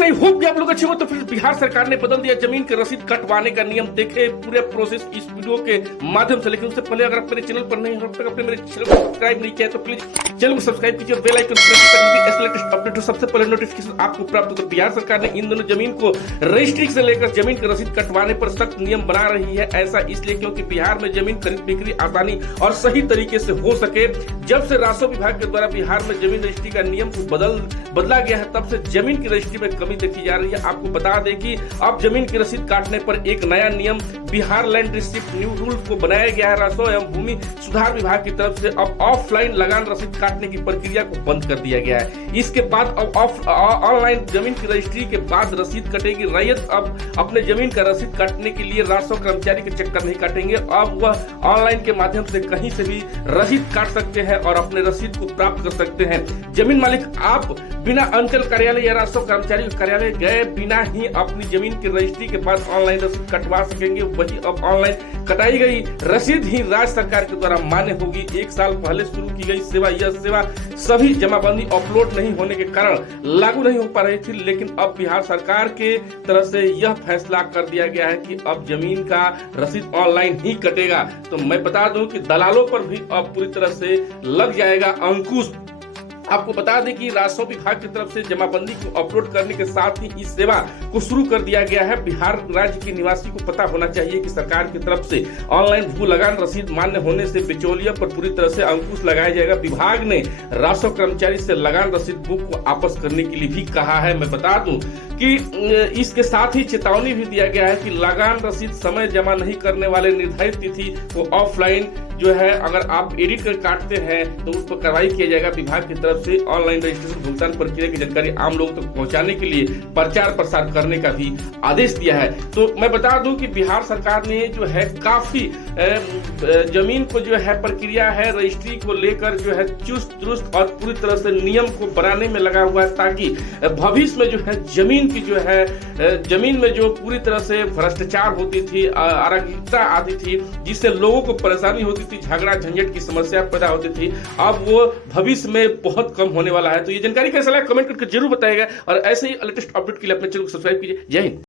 Guys, I hope कि आप लोग अच्छे हो। तो फिर बिहार सरकार ने बदल दिया जमीन की रसीद कटवाने का नियम। देखे पूरे प्रोसेस इस वीडियो के माध्यम से। लेकिन उससे पहले अगर आप मेरे चैनल पर नहीं हो अब तक अपने मेरे चैनल को सब्सक्राइब नहीं किया है तो प्लीज चैनल को सब्सक्राइब कीजिए और बेल आइकन प्रेस कर लेटेस्ट अपडेट हो सबसे पहले नोटिफिकेशन आपको प्राप्त हो। तो बिहार सरकार ने इन दोनों जमीन को रजिस्ट्री से लेकर जमीन की रसीद कटवाने पर सख्त नियम बना रही है। ऐसा इसलिए क्योंकि बिहार में जमीन खरीद बिक्री आसानी और सही तरीके से हो सके। जब से राजस्व विभाग के द्वारा बिहार में जमीन रजिस्ट्री का नियम को बदला गया है तब से जमीन की रजिस्ट्री में कमी देखी जा रही है। आपको बता दें कि अब जमीन की रसीद काटने पर एक नया नियम Bihar land registry new rule को बनाया गया है। राजस्व एवं भूमि सुधार विभाग की तरफ से अब ऑफलाइन लगान रसीद काटने की प्रक्रिया को बंद कर दिया गया है। इसके बाद अब ऑनलाइन जमीन की रजिस्ट्री के बाद रसीद कटेगी। रैयत अब अपने जमीन का रसीद काटने के लिए राजस्व कर्मचारी के चक्कर नहीं काटेंगे। अब वह ऑनलाइन के माध्यम से कहीं से भी रसीद काट सकते हैं और अपने रसीद को प्राप्त कर सकते हैं। जमीन मालिक आप बिना अंचल कार्यालय या राजस्व कर्मचारी कार्यालय गए बिना ही अपनी जमीन की रजिस्ट्री के बाद ऑनलाइन रसीद कटवा सकेंगे। वही अब ऑनलाइन कटाई गई रसीद ही राज्य सरकार के द्वारा मान्य होगी। एक साल पहले शुरू की गई सेवा, यह सेवा सभी जमाबंदी अपलोड नहीं होने के कारण लागू नहीं हो पा रही थी। लेकिन अब बिहार सरकार के तरफ से यह फैसला कर दिया गया है कि अब जमीन का रसीद ऑनलाइन ही कटेगा। तो मैं बता दूं कि दलालों पर भी अब पूरी तरह से लग जाएगा अंकुश। आपको बता दें कि राजस्व विभाग की तरफ से जमाबंदी को अपलोड करने के साथ ही इस सेवा को शुरू कर दिया गया है। बिहार राज्य के निवासी को पता होना चाहिए कि सरकार की तरफ से ऑनलाइन भू लगान रसीद मान्य होने से बिचौलिया पर पूरी तरह से अंकुश लगाया जाएगा। विभाग ने राजस्व कर्मचारी से लगान रसीद बुक को वापस करने के लिए भी कहा है। मैं बता दूं कि इसके साथ ही चेतावनी भी दिया गया है कि लगान रसीद समय जमा नहीं करने वाले निर्धारित तिथि को ऑफलाइन जो है अगर आप एडिट कर काटते हैं तो उस पर कार्रवाई किया जाएगा। विभाग की तरफ से ऑनलाइन रजिस्ट्रेशन भुगतान प्रक्रिया की जानकारी आम लोगों तक पहुंचाने के लिए प्रचार प्रसार करने का भी आदेश दिया है। तो मैं बता दूं कि बिहार सरकार ने जो है काफी जमीन को जो है प्रक्रिया है रजिस्ट्री को लेकर जो है चुस्त दुरुस्त और पूरी तरह से नियम को बनाने में लगा हुआ है ताकि भविष्य में जो है जमीन में जो पूरी तरह से भ्रष्टाचार होती थी, अराजकता आती थी, जिससे लोगों को परेशानी होती थी, झगड़ा झंझट की समस्या पैदा होती थी, अब वो भविष्य में बहुत कम होने वाला है। तो ये जानकारी कैसा लगा कमेंट करके जरूर बताइएगा और ऐसे ही लेटेस्ट अपडेट के लिए अपने चैनल को सब्सक्राइब कीजिए। जय हिंद।